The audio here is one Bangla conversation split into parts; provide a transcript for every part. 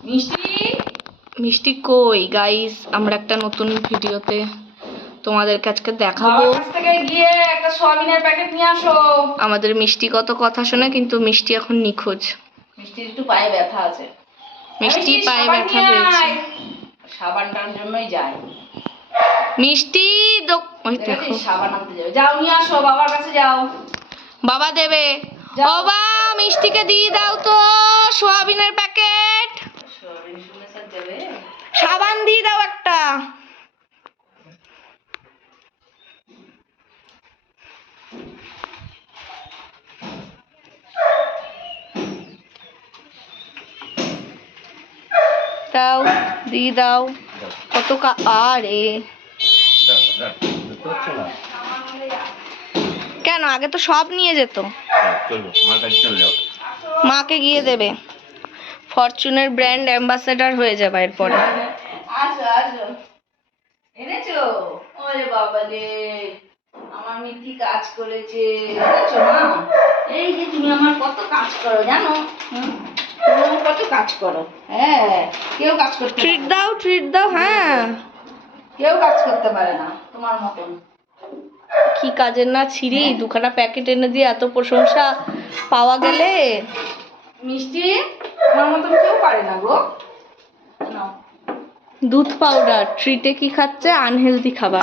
মিষ্টি? মিষ্টি কই? গাইস আমরা একটা নতুন ভিডিওতে তোমাদেরকে আজকে দেখাবো। বাবার কাছ থেকে গিয়ে একটা সোয়াবিনের প্যাকেট নিয়ে আসো। আমাদের মিষ্টি কত কথা শোনে কিন্তু মিষ্টি এখন নিখোঁজ। মিষ্টির একটু পায়ে ব্যথা আছে। মিষ্টি মিষ্টি, পায়ে ব্যথা হয়েছে। সাবানটার জন্যই যায়। মিষ্টি ওই দেখো। সাবান আনতে যাবে। যাও নিয়ে আসো বাবার কাছে যাও। বাবা দেবে। যাও। ও বা মিষ্টিকে দিয়ে দাও তো সোয়াবিনের প্যাকেট সোয়াবিন শুনে স্যার দেবে সাবান দিয়ে দাও একটা দাও। কত কা আরে। কেন? আগে তো সব নিয়ে যেত। মাকে গিয়ে দেবে। ফরচুনের ব্র্যান্ড অ্যাম্বাসেডার হয়ে যাবে এরপরে। আসো। এনেছো? ওরে বাবা রে আমার মিথি কাজ করেছে। এনেছো মা? এই যে তুমি আমার কত কাজ করো জানো? তুমি কত কাজ করো। হ্যাঁ কেউ কাজ করতে ট্রিট দাও ট্রিট দাও হ্যাঁ। কেউ কাজ করতে পারে না তোমার মতন। কি কাজের না ছিঁড়ি দুখানা প্যাকেট এনে দিয়ে এত প্রশংসা পাওয়া গেলে? মিষ্টি তোমার মতন কেউ পারে না গো। দুধ পাউডার ট্রিটে কি খাচ্ছে? আনহেলদি খাবার।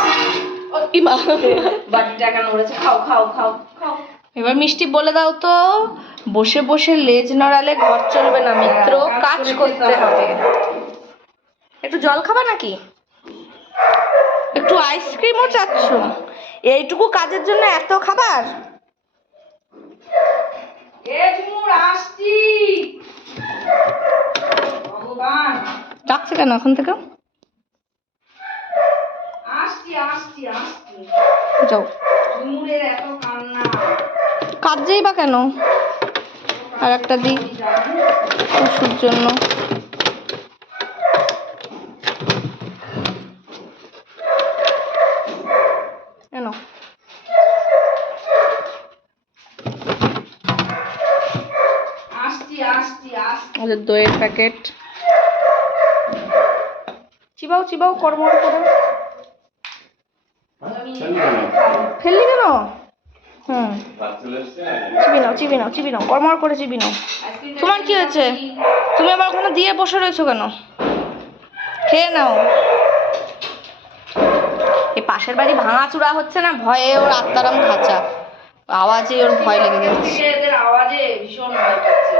খাও খাও খাও খাও। এবার মিষ্টি বলে দাও তো। বসে বসে লেজ নড়ালে ঘর চলবে না মিত্র। হ্যাঁ, কাজ করতে হবে। হবে। একটু জল খাবা নাকি? একটু আইসক্রিমও চাচ্ছ। এইটুকু কাজের জন্য এত খাবার? কেন এখন থেকে? যাও। কাজেই বা কেন? আর একটা দিই ওষুধ জন্য। কেন ওদের দইয়ের প্যাকেট। চিবাও চিবাও, কর্মর করে। ফেললি কেন? হুম। চিবি নাও চিবি নাও চিবি নাও, কর্মর করে চিবি নাও। তোমার কি হয়েছে? তুমি আবার ওখানে দিয়ে বসে রয়েছো কেন? খেয়ে নাও। এই পাশের বাড়ি ভাঙাচুরা হচ্ছে না? ভয়ে ওর আত্মারাম খাঁচা। আওয়াজে ওর ভয় লেগে যাচ্ছে আওয়াজে ভীষণ ভয় পাচ্ছে।